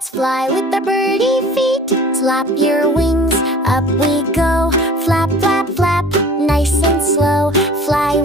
Let's fly with the birdie feet. Slap your wings, up we go. Flap, flap, flap, nice and slow. Fly